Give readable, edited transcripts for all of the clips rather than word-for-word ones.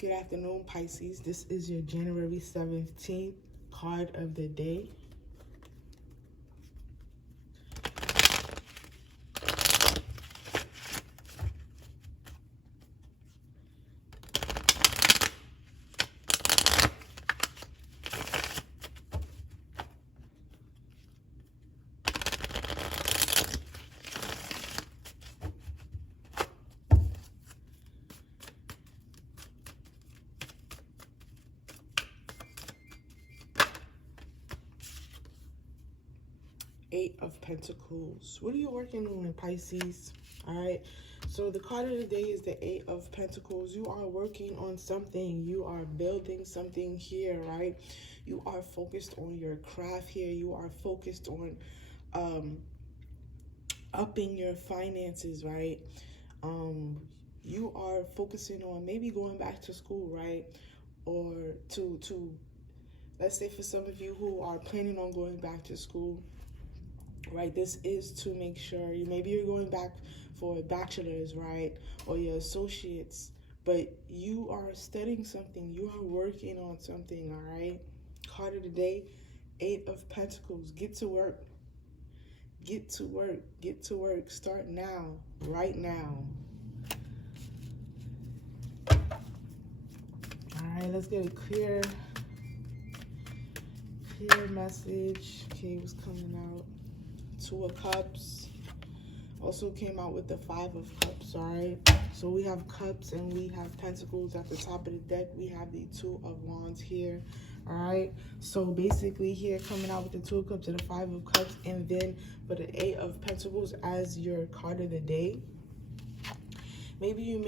Good afternoon, Pisces. This is your January 17th card of the day. Eight of Pentacles. What are you working on, Pisces? All right. So the card of the day is the Eight of Pentacles. You are working on something. You are building something here, right? You are focused on your craft here. You are focused on upping your finances, right? You are focusing on maybe going back to school, right? Or to let's say for some of you who are planning on going back to school, right, this is to make sure maybe you're going back for a bachelor's, right, or your associates, but you are studying something, you are working on something. All right, card of the day, Eight of Pentacles. Get to work, get to work, get to work. Start now, right now. All right, let's get a clear message. Okay, what's coming out? Two of Cups. Also came out with the Five of Cups. All right, so we have Cups and we have Pentacles at the top of the deck. We have the Two of Wands here. All right, so basically here coming out with the Two of Cups and the Five of Cups, and then for the Eight of Pentacles as your card of the day. Maybe you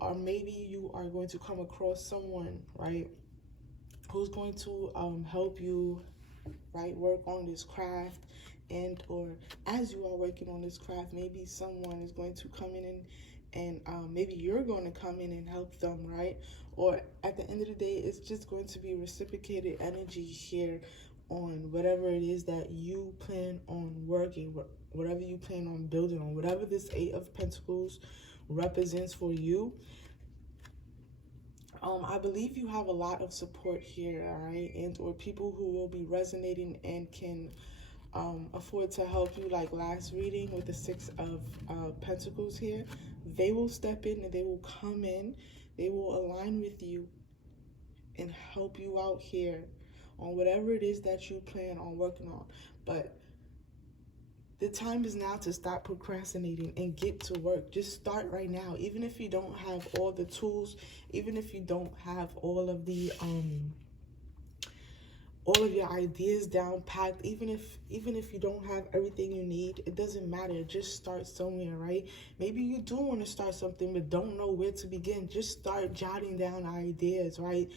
are going to come across someone, right, who's going to help you, right, work on this craft. And or as you are working on this craft, maybe someone is going to come in and maybe you're going to come in and help them, right? Or at the end of the day, it's just going to be reciprocated energy here on whatever it is that you plan on working, whatever you plan on building on, whatever this Eight of Pentacles represents for you. I believe you have a lot of support here, all right? And or people who will be resonating and can afford to help you, like last reading with the Six of Pentacles here. They will step in and they will come in. They will align with you and help you out here on whatever it is that you plan on working on. But the time is now to stop procrastinating and get to work. Just start right now. Even if you don't have all the tools, even if you don't have all of your ideas down packed, even if you don't have everything you need, it doesn't matter. Just start somewhere, right? Maybe you do want to start something but don't know where to begin. Just start jotting down ideas, right?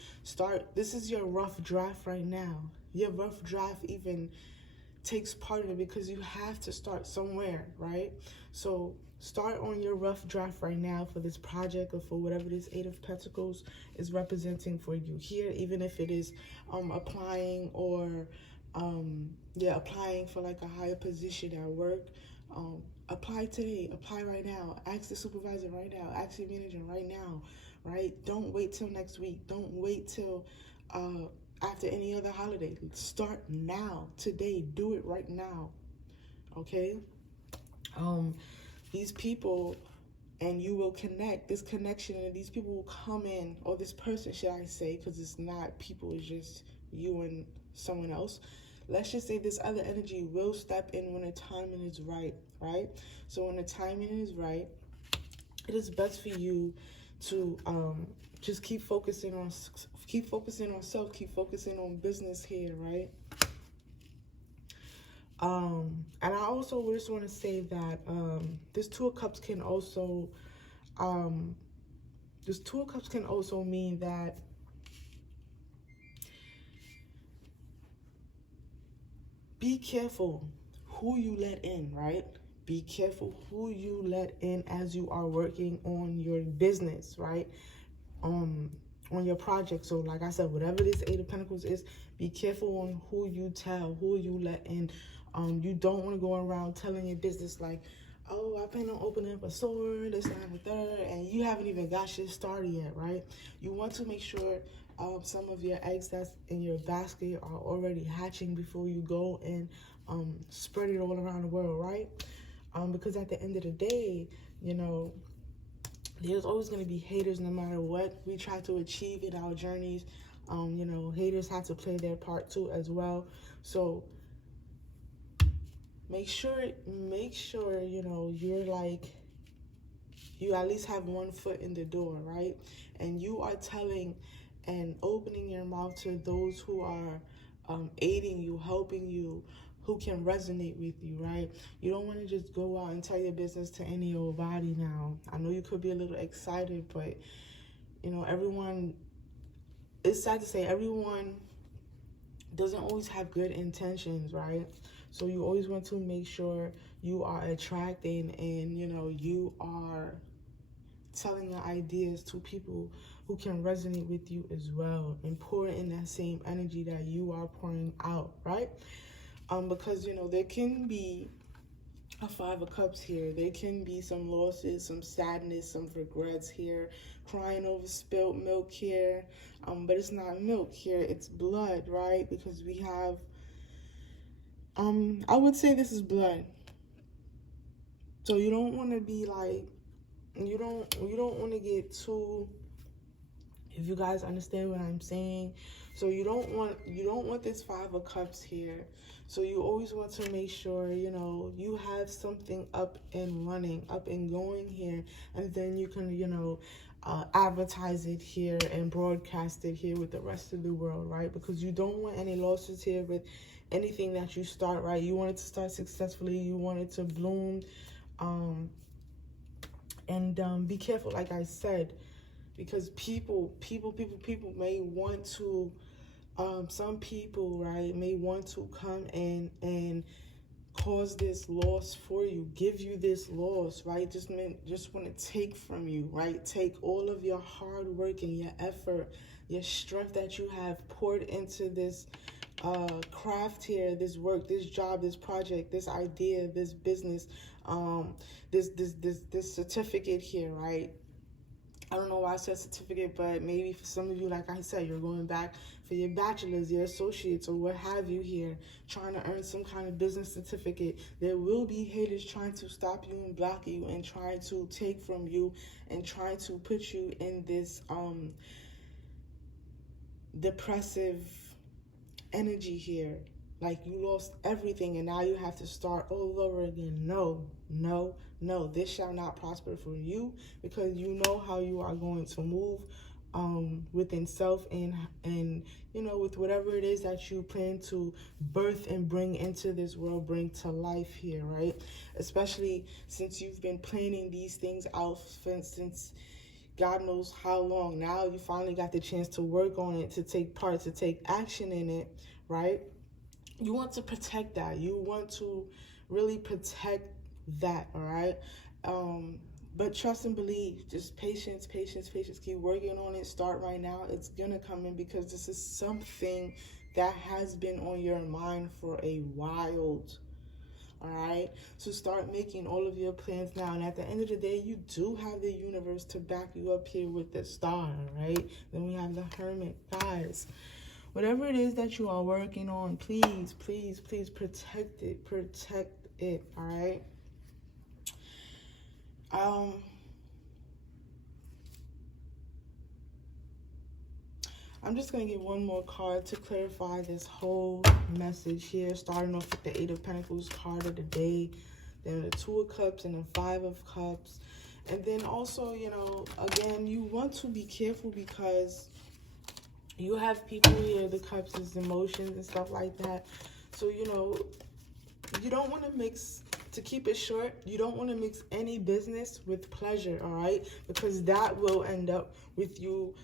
This is your rough draft right now. Your rough draft even takes part in it because you have to start somewhere, right? So start on your rough draft right now for this project or for whatever this Eight of Pentacles is representing for you here, even if it is applying or applying for like a higher position at work. Apply today, apply right now, ask the supervisor right now, ask your manager right now, right? Don't wait till next week. Don't wait till after any other holiday. Start now, today. Do it right now, okay? These people and you will connect. This connection and these people will come in, or this person, should I say, because it's not people, it's just you and someone else. Let's just say this other energy will step in when the timing is right, right? So when the timing is right, it is best for you to just keep focusing on self, keep focusing on business here, right? And I also just want to say that this Two of Cups can also mean that be careful who you let in, right? Be careful who you let in as you are working on your business, right? On your project. So like I said, whatever this Eight of Pentacles is, be careful on who you tell, who you let in. You don't want to go around telling your business like, oh, I plan on opening up a store, this, that, and the third, and you haven't even got shit started yet, right? You want to make sure some of your eggs that's in your basket are already hatching before you go and spread it all around the world, right? Because at the end of the day, you know, there's always going to be haters no matter what we try to achieve in our journeys. You know, haters have to play their part too as well. So make sure, you know, you're like, you at least have one foot in the door, right? And you are telling and opening your mouth to those who are aiding you, helping you, who can resonate with you, right? You don't want to just go out and tell your business to any old body now. I know you could be a little excited, but, you know, everyone, it's sad to say, everyone doesn't always have good intentions, right? So you always want to make sure you are attracting and, you know, you are telling your ideas to people who can resonate with you as well, and pour in that same energy that you are pouring out, right? Because, you know, there can be a 5 of Cups here. There can be some losses, some sadness, some regrets here, crying over spilt milk here. But it's not milk here, it's blood, right? Because we have, I would say this is blood. So you don't want to be like, you don't want to get too, if you guys understand what I'm saying. So you don't want this 5 of Cups here. So you always want to make sure, you know, you have something up and running, up and going here, and then you can, you know, advertise it here and broadcast it here with the rest of the world, right? Because you don't want any losses here with anything that you start, right? You want it to start successfully, you want it to bloom, and be careful, like I said, because people may want to, some people, right, may want to come in and cause this loss for you, give you this loss, right? Just want to take from you, right? Take all of your hard work and your effort, your strength that you have poured into this craft here, this work, this job, this project, this idea, this business, this certificate here, right? I don't know why I said certificate, but maybe for some of you, like I said, you're going back for your bachelor's, your associates, or what have you here, trying to earn some kind of business certificate. There will be haters trying to stop you and block you and trying to take from you and trying to put you in this depressive energy here. Like you lost everything and now you have to start all over again. No, this shall not prosper for you, because you know how you are going to move within self and you know, with whatever it is that you plan to birth and bring into this world, bring to life here, right? Especially since you've been planning these things out since God knows how long. Now you finally got the chance to work on it, to take part, to take action in it, right? You want to protect that. You want to really protect that, all right? But trust and believe. Just patience. Keep working on it. Start right now. It's going to come in, because this is something that has been on your mind for a while. All right? So start making all of your plans now. And at the end of the day, you do have the universe to back you up here with the star, right? Then we have the Hermit. Guys, whatever it is that you are working on, please protect it, all right? I'm just going to give one more card to clarify this whole message here, starting off with the 8 of Pentacles card of the day, then the 2 of Cups and the 5 of Cups. And then also, you know, again, you want to be careful, because you have people here, the Cups is emotions and stuff like that. So, you know, you don't want to mix, to keep it short, you don't want to mix any business with pleasure, all right? Because that will end up with you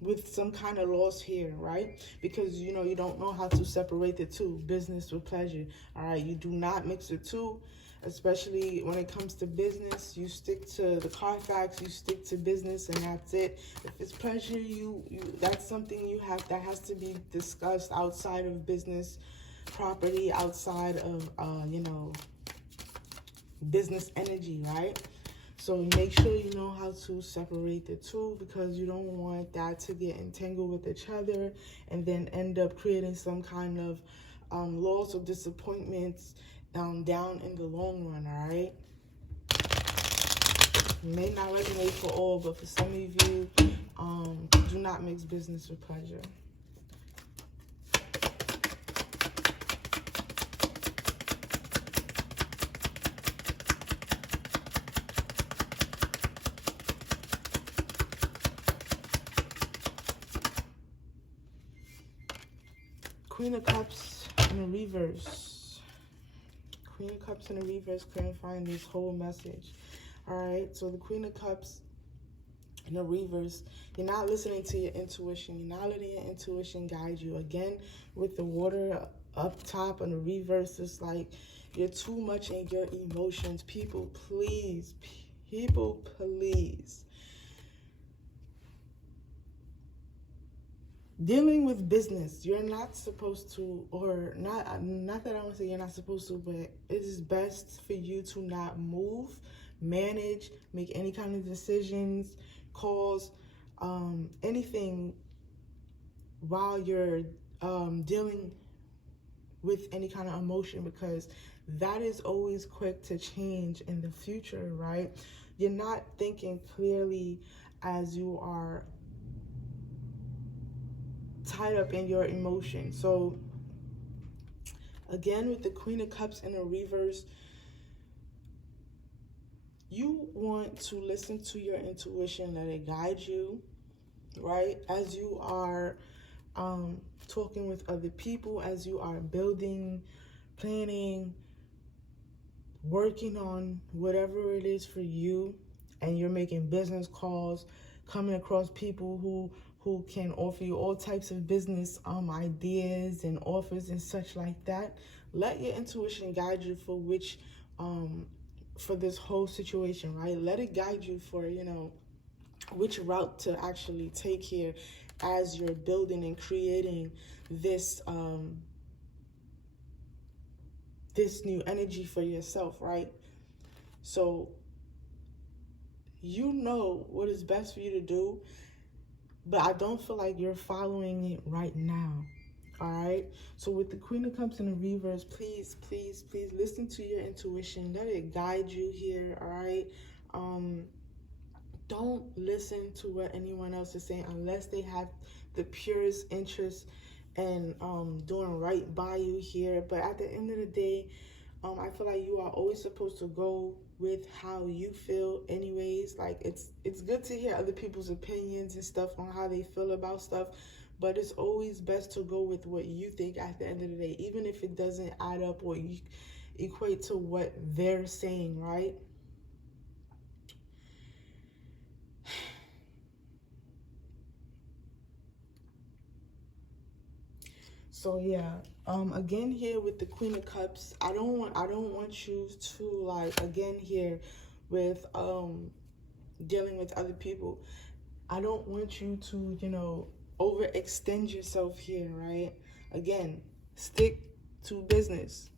with some kind of loss here, right? Because, you know, you don't know how to separate the two, business with pleasure, all right? You do not mix the two, especially when it comes to business. You stick to the Carfax, you stick to business, and that's it. If it's pleasure, you that's something you have, that has to be discussed outside of business, property, outside of you know, business energy, right? So make sure you know how to separate the two, because you don't want that to get entangled with each other and then end up creating some kind of loss or disappointments down in the long run, all right? May not resonate for all, but for some of you, do not mix business with pleasure. Queen of Cups in the reverse. Queen of Cups in the reverse, couldn't find this whole message. All right, so the Queen of Cups in the reverse, you're not listening to your intuition. You're not letting your intuition guide you. Again, with the water up top and the reverse, it's like you're too much in your emotions. People, please. Dealing with business, you're not supposed to, or not that I want to say you're not supposed to, but it is best for you to not move, manage, make any kind of decisions, calls, anything while you're dealing with any kind of emotion, because that is always quick to change in the future, right? You're not thinking clearly as you are tied up in your emotion. So again, with the Queen of Cups in a reverse, you want to listen to your intuition, let it guide you, right? As you are talking with other people, as you are building, planning, working on whatever it is for you, and you're making business calls, coming across people who can offer you all types of business ideas and offers and such like that. Let your intuition guide you for which for this whole situation, right? Let it guide you for, you know, which route to actually take here as you're building and creating this this new energy for yourself, right? So you know what is best for you to do, but I don't feel like you're following it right now. All right. So with the Queen of Cups in the reverse, please listen to your intuition. Let it guide you here. All right. Don't listen to what anyone else is saying unless they have the purest interest in doing right by you here. But at the end of the day, I feel like you are always supposed to go with how you feel anyways. Like it's good to hear other people's opinions and stuff on how they feel about stuff, but it's always best to go with what you think at the end of the day, even if it doesn't add up or equate to what they're saying, right? So yeah, again here with the Queen of Cups, I don't want you to, like, again here with dealing with other people, I don't want you to, you know, overextend yourself here, right? Again, stick to business.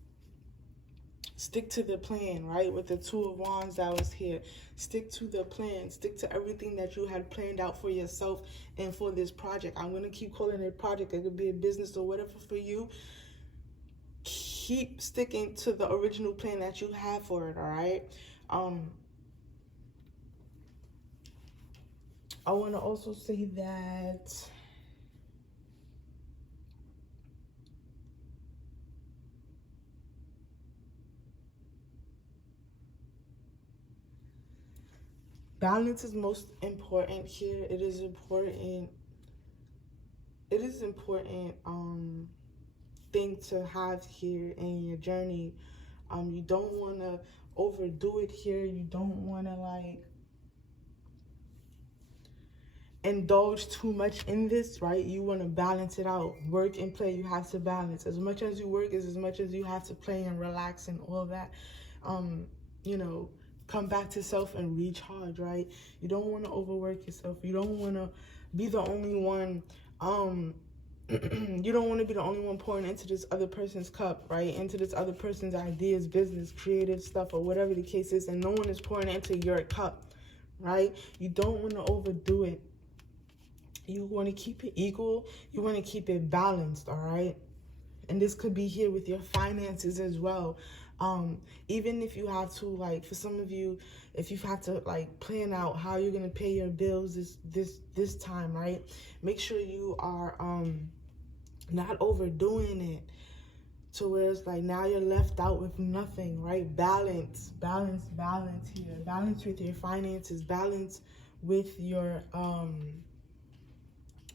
Stick to the plan, right? With the Two of Wands that was here. Stick to the plan. Stick to everything that you had planned out for yourself and for this project. I'm going to keep calling it a project. It could be a business or whatever for you. Keep sticking to the original plan that you have for it, all right? I want to also say that balance is most important here. It is important thing to have here in your journey. You don't want to overdo it here. You don't want to, like, indulge too much in this, right? You want to balance it out. Work and play, you have to balance. As much as you work is as much as you have to play and relax and all that. You know, come back to self and recharge, right? You don't want to overwork yourself. You don't want to be the only one You don't want to be the only one pouring into this other person's cup, right? Into this other person's ideas, business, creative stuff, or whatever the case is, and no one is pouring into your cup, right? You don't want to overdo it. You want to keep it equal. You want to keep it balanced, all right? And this could be here with your finances as well. Even if you have to, like, for some of you, if you've had to like plan out how you're gonna pay your bills this time, right? Make sure you are not overdoing it to where it's like now you're left out with nothing, right? Balance here. Balance with your finances, balance with your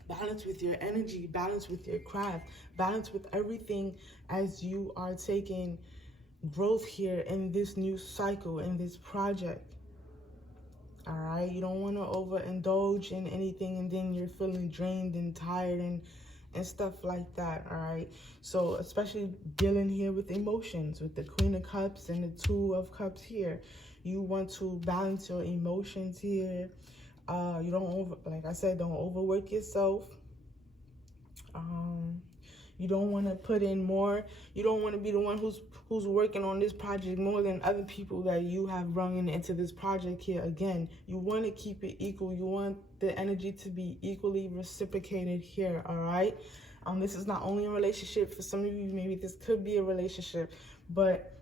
balance with your energy, balance with your craft, balance with everything as you are taking growth here in this new cycle, in this project. All right, you don't want to overindulge in anything and then you're feeling drained and tired and stuff like that. All right, so especially dealing here with emotions, with the Queen of Cups and the Two of Cups here, you want to balance your emotions here. You don't like I said, don't overwork yourself. You don't want to put in more. You don't want to be the one who's working on this project more than other people that you have brought into this project here. Again, you want to keep it equal. You want the energy to be equally reciprocated here, all right? This is not only a relationship. For some of you, maybe this could be a relationship, but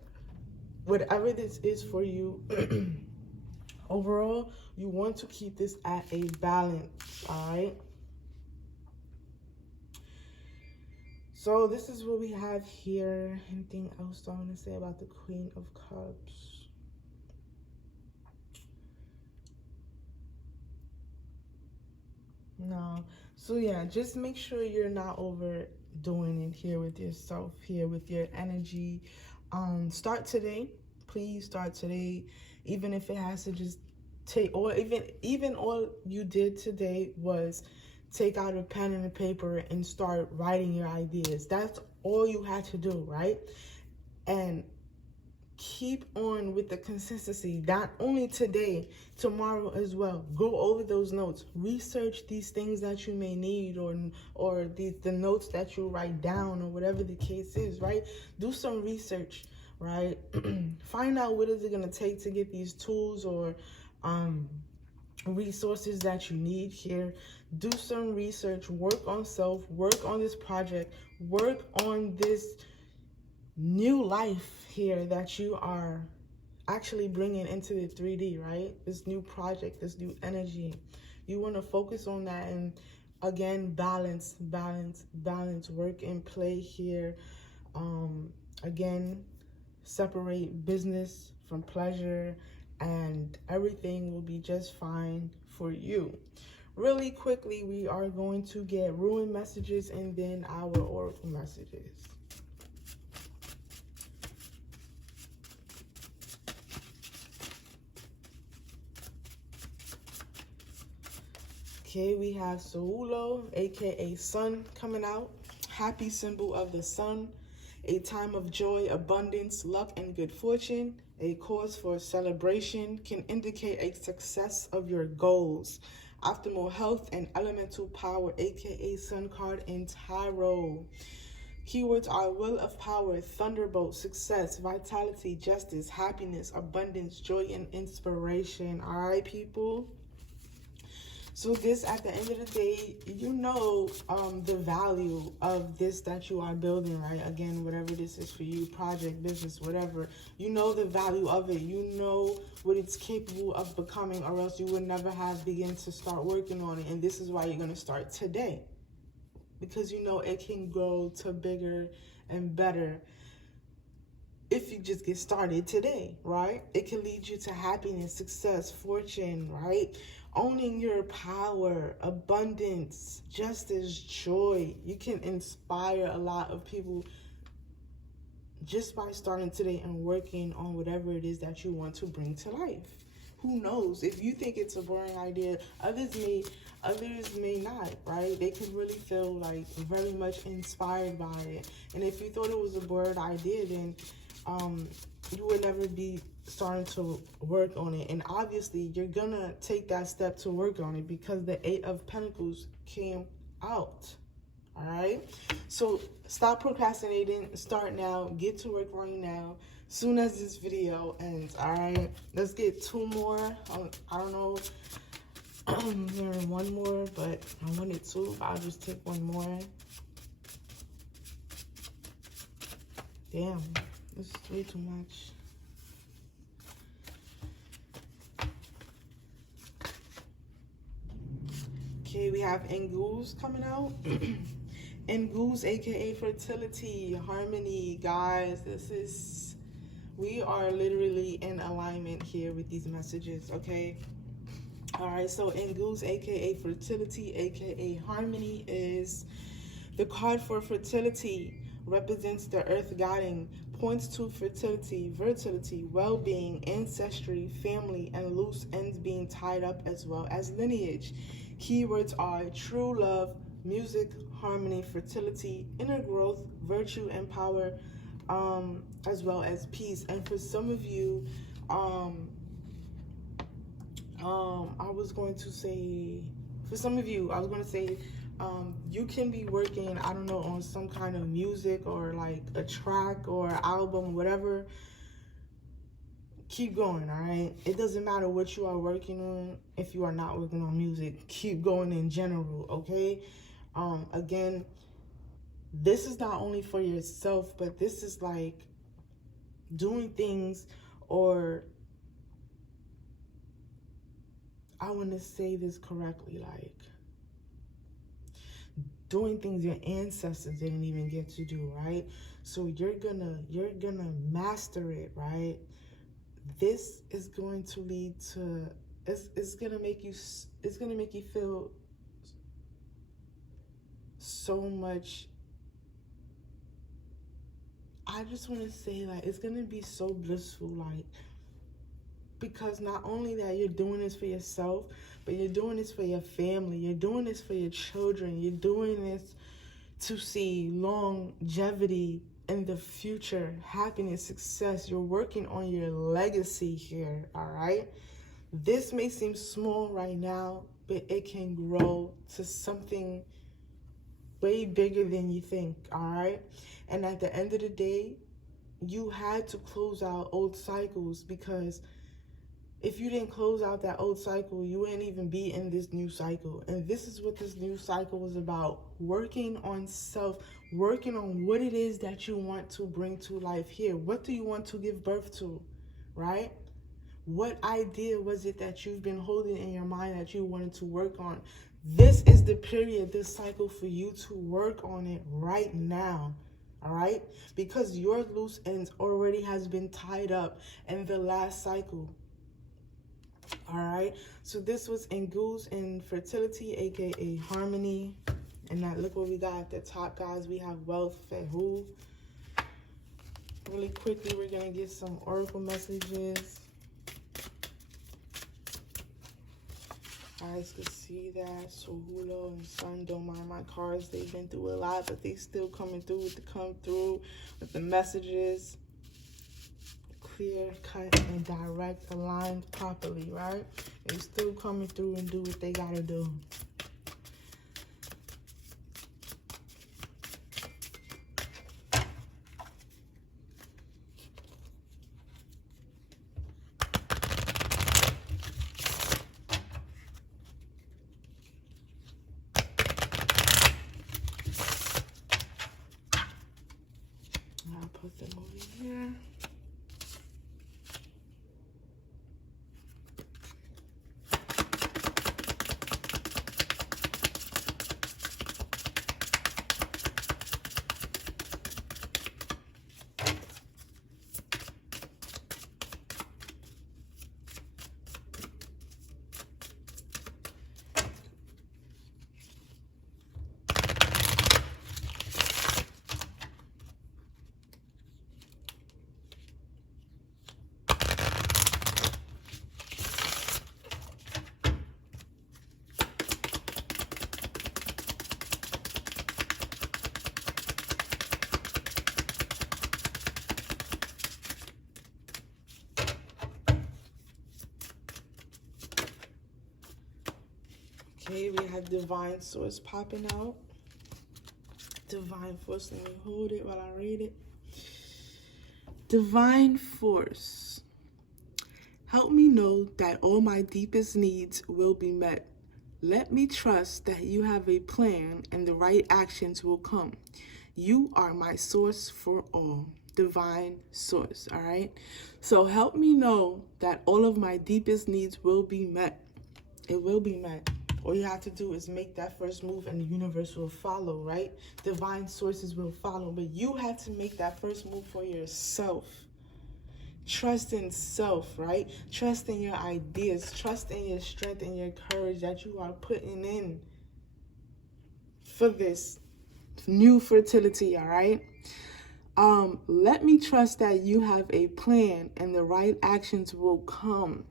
whatever this is for you, overall, you want to keep this at a balance, all right? So this is what we have here. Anything else I want to say about the Queen of Cups? No. So yeah, just make sure you're not overdoing it here with yourself, here with your energy. Start today. Please start today. Even if it has to just take, or even all you did today was take out a pen and a paper and start writing your ideas. That's all you had to do, right? And keep on with the consistency, not only today, tomorrow as well. Go over those notes. Research these things that you may need, or the notes that you write down, or whatever the case is, right? Do some research, right? Find out what is it going to take to get these tools or resources that you need here. Do some research, work on self, work on this project, work on this new life here that you are actually bringing into the 3D, right? This new project, this new energy. You want to focus on that, and again, balance, work and play here. Again, separate business from pleasure, and everything will be just fine for you. Really quickly, we are going to get ruin messages and then our oracle messages. Okay, we have Saulo, aka Sun, coming out. Happy symbol of the sun. A time of joy, abundance, luck, and good fortune. A cause for celebration, can indicate a success of your goals. Optimal health and elemental power, aka Sun card in tarot. Keywords are will of power, thunderbolt, success, vitality, justice, happiness, abundance, joy, and inspiration. All right, people? So this, at the end of the day, you know the value of this that you are building, right? Again, whatever this is for you, project, business, whatever, you know the value of it. You know what it's capable of becoming, or else you would never have begun to start working on it. And this is why you're going to start today, because you know it can grow to bigger and better if you just get started today, right? It can lead you to happiness, success, fortune, right? Owning your power, abundance, justice, joy. You can inspire a lot of people just by starting today and working on whatever it is that you want to bring to life. Who knows? If you think it's a boring idea, others may not, right? They could really feel like very much inspired by it. And if you thought it was a boring idea, then you would never be starting to work on it. And obviously you're gonna take that step to work on it, because the 8 of Pentacles came out, All right. So stop procrastinating. Start now. Get to work right now. Soon as this video ends. All right. Let's get 2 more. I don't know. There are 1 more, but I wanted 2. But I'll just take 1 more. Damn, this is way too much. Okay, we have Ngoo's coming out. Ngoo's, aka fertility, harmony, guys. We are literally in alignment here with these messages, okay? All right, so Ngoo's, aka fertility, aka harmony, is the card for fertility. Represents the earth guiding, points to fertility, well-being, ancestry, family, and loose ends being tied up, as well as lineage. Keywords are true love, music, harmony, fertility, inner growth, virtue, and power, as well as peace. And for some of you, I was going to say, you can be working, I don't know, on some kind of music or like a track or album, whatever. Keep going, all right? It doesn't matter what you are working on. If you are not working on music, keep going in general, okay? Again, this is not only for yourself, but this is like doing things, or I want to say this correctly, like doing things your ancestors didn't even get to do, right? So you're gonna master it, right? This is going to lead to, it's gonna make you feel so much. I just want to say, like, it's gonna be so blissful, like, because not only that you're doing this for yourself, but you're doing this for your family, you're doing this for your children, you're doing this to see longevity in the future, happiness, success. You're working on your legacy here, all right? This may seem small right now, but it can grow to something way bigger than you think, all right? And at the end of the day, you had to close out old cycles, because if you didn't close out that old cycle, you wouldn't even be in this new cycle. And this is what this new cycle is about. Working on self, working on what it is that you want to bring to life here. What do you want to give birth to, right? What idea was it that you've been holding in your mind that you wanted to work on? This is the period, this cycle, for you to work on it right now. All right? Because your loose ends already has been tied up in the last cycle. All right, so this was Ngoo's in fertility, aka harmony. And now look what we got at the top, guys. We have wealth, fehu. Really quickly, we're gonna get some oracle messages. Guys could see that Sohulo and Sun don't mind my cards. They've been through a lot, but they still coming through with the messages. Clear, cut, and direct, aligned properly, right? They still coming through and do what they gotta do. I'll put them over here. Okay, we have divine source popping out. Divine force. Let me hold it while I read it. Divine force. Help me know that all my deepest needs will be met. Let me trust that you have a plan and the right actions will come. You are my source for all. Divine source, all right? So help me know that all of my deepest needs will be met. It will be met. All you have to do is make that first move and the universe will follow, right? Divine sources will follow, but you have to make that first move for yourself. Trust in self, right? Trust in your ideas. Trust in your strength and your courage that you are putting in for this new fertility, all right? Let me trust that you have a plan and the right actions will come.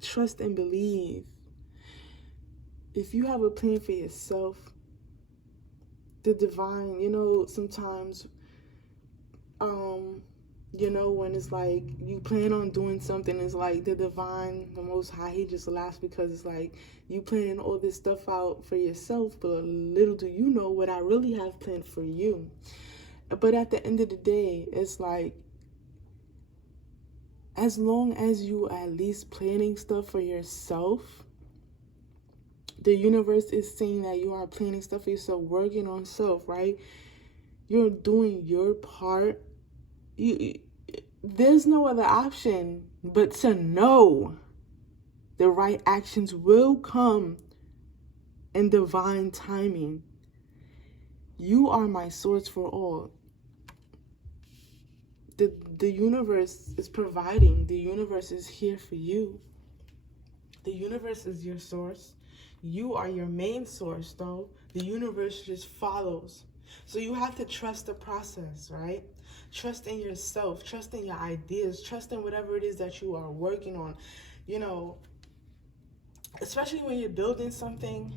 Trust and believe. If you have a plan for yourself, the divine, sometimes, when it's like you plan on doing something, it's like the divine, the Most High, he just laughs because it's like you planning all this stuff out for yourself, but little do you know what I really have planned for you. But at the end of the day, it's like, as long as you at least planning stuff for yourself, the universe is saying that you are planning stuff for yourself, working on self, right? You're doing your part. There's no other option but to know the right actions will come in divine timing. You are my source for all. The universe is providing. The universe is here for you. The universe is your source. You are your main source, though. The universe just follows. So you have to trust the process, right? Trust in yourself. Trust in your ideas. Trust in whatever it is that you are working on. Especially when you're building something,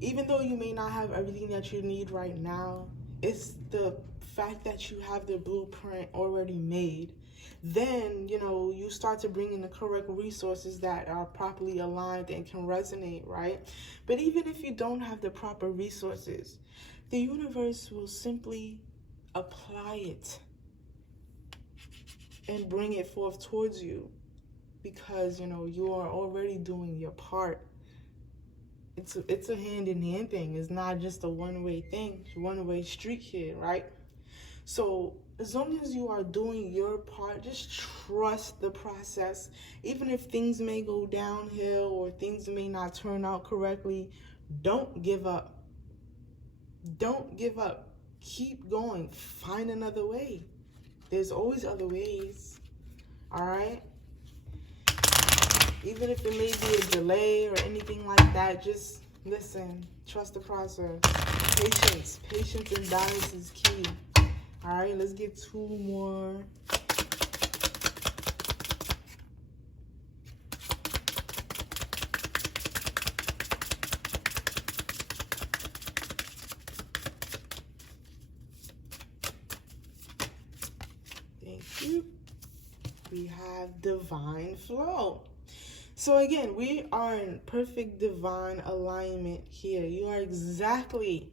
even though you may not have everything that you need right now, it's the fact that you have the blueprint already made. Then, you start to bring in the correct resources that are properly aligned and can resonate, right? But even if you don't have the proper resources, the universe will simply apply it and bring it forth towards you because, you are already doing your part. It's a hand-in-hand thing. It's not just a one-way thing. It's a one-way street here, right? So as long as you are doing your part, just trust the process. Even if things may go downhill or things may not turn out correctly, don't give up. Don't give up. Keep going. Find another way. There's always other ways. All right? Even if it may be a delay or anything like that, just listen. Trust the process. Patience. Patience and balance is key. All right, let's get two more. Thank you. We have divine flow. So again, we are in perfect divine alignment here. You are exactly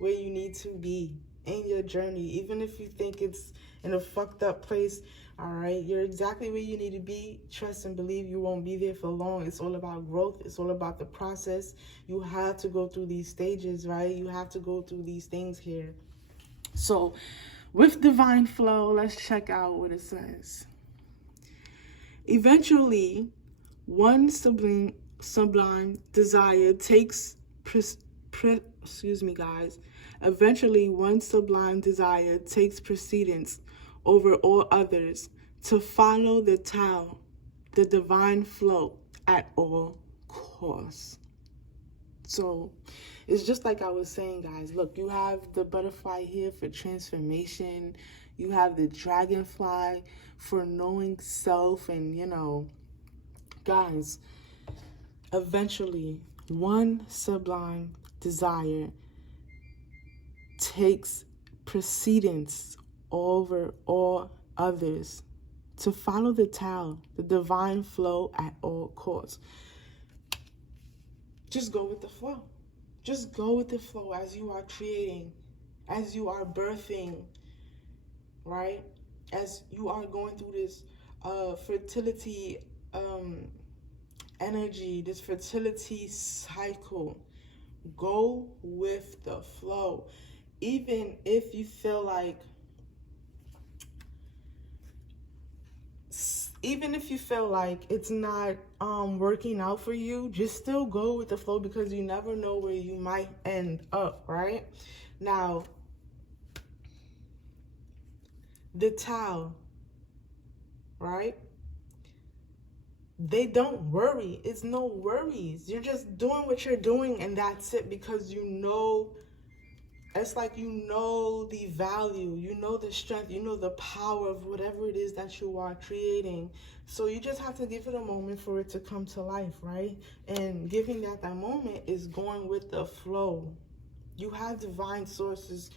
where you need to be in your journey, even if you think it's in a fucked up place. All right, you're exactly where you need to be. Trust and believe you won't be there for long. It's all about growth. It's all about the process. You have to go through these stages, right? You have to go through these things here. So with divine flow, let's check out what it says. Eventually, one sublime desire takes Eventually, one sublime desire takes precedence over all others to follow the Tao, the divine flow, at all costs. So it's just like I was saying, guys. Look, you have the butterfly here for transformation. You have the dragonfly for knowing self. And, guys, eventually, one sublime desire takes precedence over all others to follow the Tao, the divine flow at all costs. Just go with the flow. Just go with the flow as you are creating, as you are birthing, right? As you are going through this fertility energy, this fertility cycle. Go with the flow. Even if you feel like it's not working out for you, just still go with the flow, because you never know where you might end up, right? Now, the Tao, right? They don't worry. It's no worries. You're just doing what you're doing, and that's it, because you know, it's like you know the value, you know the strength, you know the power of whatever it is that you are creating. So you just have to give it a moment for it to come to life, right? And giving that moment is going with the flow. You have divine sources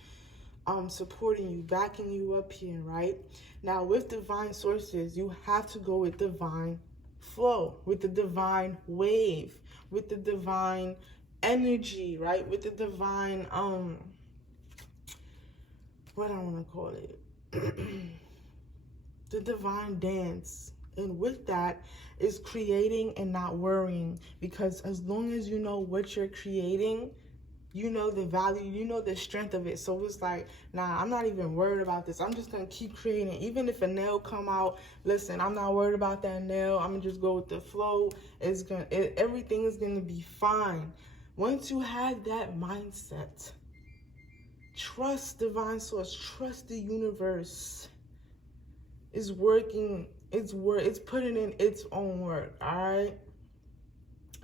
supporting you, backing you up here, right? Now, with divine sources, you have to go with divine flow, with the divine wave, with the divine energy, right? With the divine what I want to call it, the divine dance. And with that is creating and not worrying, because as long as you know what you're creating, you know the value, you know the strength of it. So it's like, nah, I'm not even worried about this. I'm just gonna keep creating. Even if a nail come out, listen, I'm not worried about that nail. I'm gonna just go with the flow. Everything is gonna be fine. Once you have that mindset, trust divine source, trust the universe is working. It's putting in its own work. All right.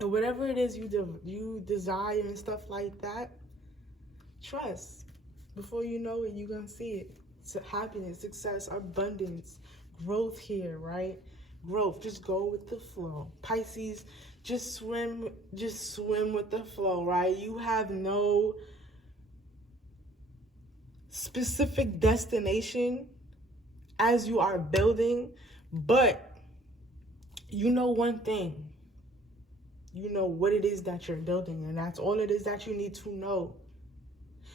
And whatever it is you desire and stuff like that, trust. Before you know it, you're going to see it. It's happiness, success, abundance, growth here, right? Growth. Just go with the flow. Pisces, just swim with the flow, right? You have no specific destination as you are building, but you know one thing. You know what it is that you're building, and that's all it is that you need to know.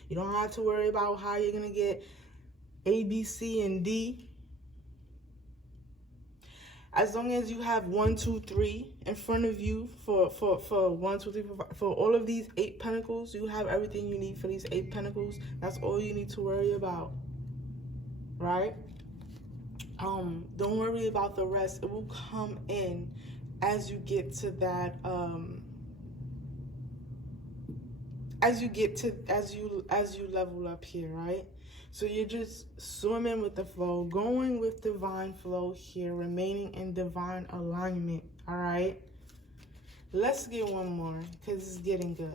You don't have to worry about how you're going to get A, B, C, and D. As long as you have 1, 2, 3 in front of you for 1, 2, 3, 4, 5, for all of these 8 pentacles, you have everything you need for these 8 pentacles. That's all you need to worry about, right? Don't worry about the rest. It will come in as you get to that as you level up here, right? So you're just swimming with the flow, going with divine flow here, remaining in divine alignment. All right, let's get one more, because it's getting good.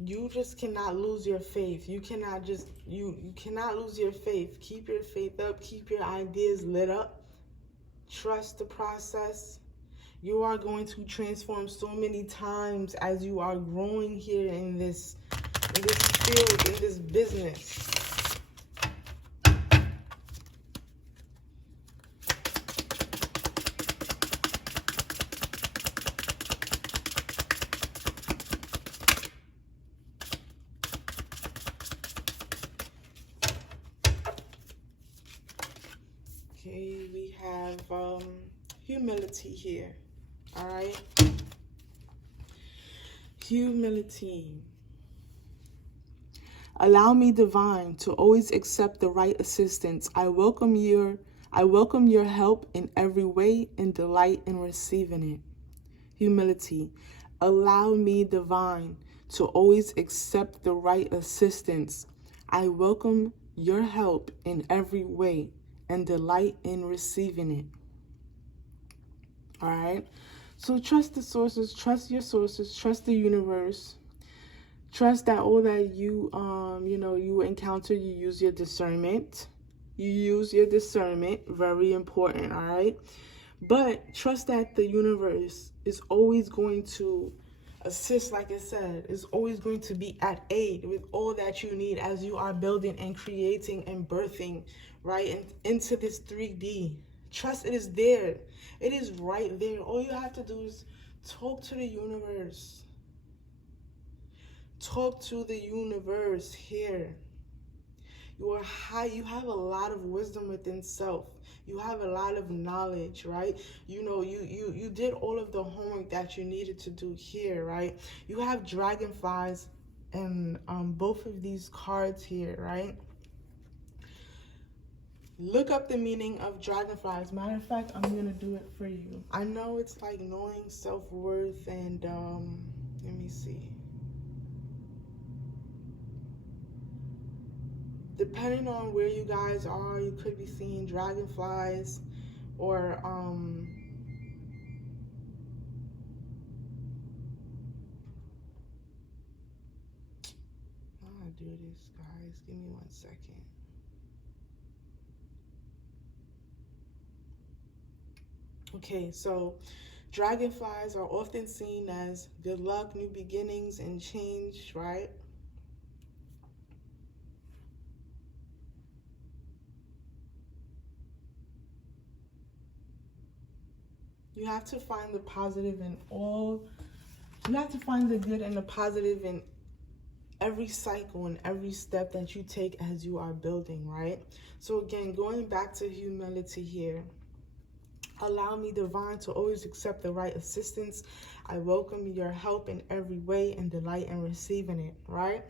You just cannot lose your faith. You cannot lose your faith. Keep your faith up. Keep your ideas lit up. Trust the process. You are going to transform so many times as you are growing here in this field, in this business. Okay, we have humility here. All right, humility. Allow me, divine, to always accept the right assistance. I welcome your help in every way and delight in receiving it. Humility. Allow me, divine, to always accept the right assistance. I welcome your help in every way and delight in receiving it. All right. So trust the sources, trust your sources, trust the universe. Trust that all that you you encounter, you use your discernment. You use your discernment, very important, all right? But trust that the universe is always going to assist, like I said, is always going to be at aid with all that you need as you are building and creating and birthing, right, into this 3D. Trust, it is there. It is right there. All you have to do is talk to the universe. Talk to the universe here. You are high. You have a lot of wisdom within self. You have a lot of knowledge, right? You know, you did all of the homework that you needed to do here, right? You have dragonflies and both of these cards here, right? Look up the meaning of dragonflies. Matter of fact, I'm gonna do it for you. I know it's like knowing self-worth and let me see. Depending on where you guys are, you could be seeing dragonflies or I'll do this, guys. Give me 1 second. Okay, so dragonflies are often seen as good luck, new beginnings, and change, right? You have to find the positive in all, you have to find the good and the positive in every cycle and every step that you take as you are building, right? So again, going back to humility here. Allow me, divine, to always accept the right assistance. I welcome your help in every way and delight in receiving it, right?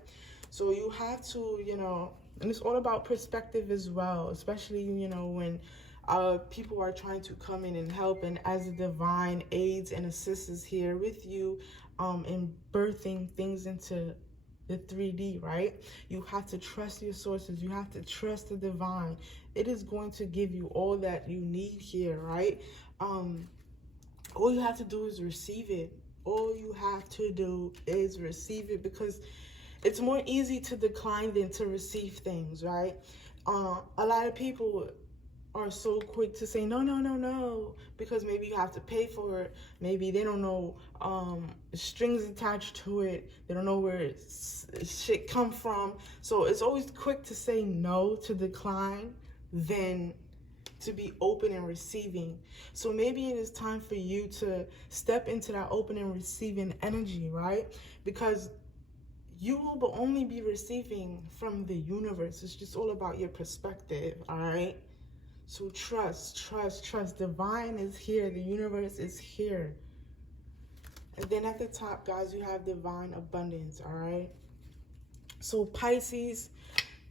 So you have to, you know, and it's all about perspective as well, especially, you know, when people are trying to come in and help, and as the divine aids and assists here with you in birthing things into the 3D, right? You have to trust your sources. You have to trust the divine. It is going to give you all that you need here, right? All you have to do is receive it. All you have to do is receive it, because it's more easy to decline than to receive things, right? A lot of people are so quick to say no, no, no, no, because maybe you have to pay for it. Maybe they don't know strings attached to it. They don't know where shit come from. So it's always quick to say no, to decline, than to be open and receiving. So maybe it is time for you to step into that open and receiving energy, right? Because you will only be receiving from the universe. It's just all about your perspective, all right? So trust, trust, trust. Divine is here. The universe is here. And then at the top, guys, you have divine abundance, all right? So Pisces,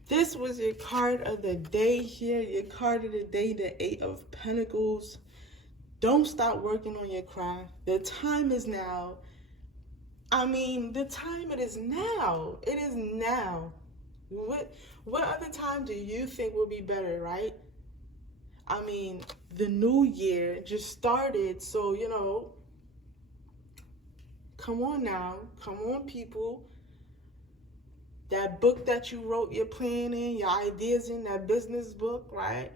this was your card of the day here. Your card of the day, the 8 of Pentacles. Don't stop working on your craft. The time is now. I mean, the time, it is now. It is now. What other time do you think will be better, right? I mean, the new year just started, so, you know, come on now. Come on, people. That book that you wrote your plan in, your ideas in, that business book, right?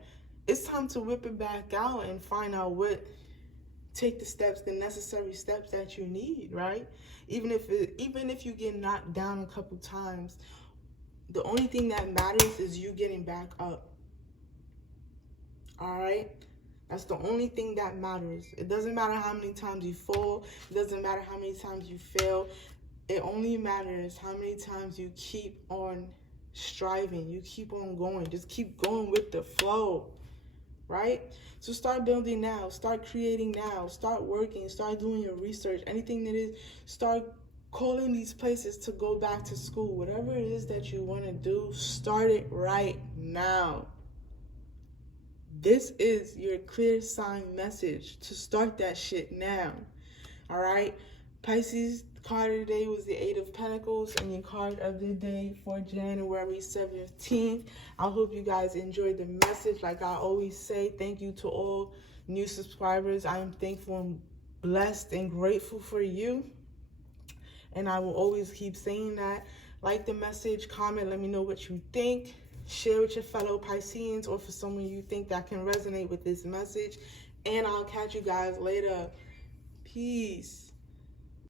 It's time to whip it back out and find out take the steps, the necessary steps that you need, right? Even if you get knocked down a couple times, the only thing that matters is you getting back up. All right? That's the only thing that matters. It doesn't matter how many times you fall. It doesn't matter how many times you fail. It only matters how many times you keep on striving. You keep on going. Just keep going with the flow, right? So start building now. Start creating now. Start working. Start doing your research. Anything that is, start calling these places to go back to school. Whatever it is that you want to do, start it right now. This is your clear sign message to start that shit now. All right? Pisces, card of the day was the 8 of Pentacles, and your card of the day for January 17th. I hope you guys enjoyed the message. Like I always say, thank you to all new subscribers. I am thankful and blessed and grateful for you. And I will always keep saying that. Like the message, comment, let me know what you think. Share with your fellow Pisceans or for someone you think that can resonate with this message. And I'll catch you guys later. Peace.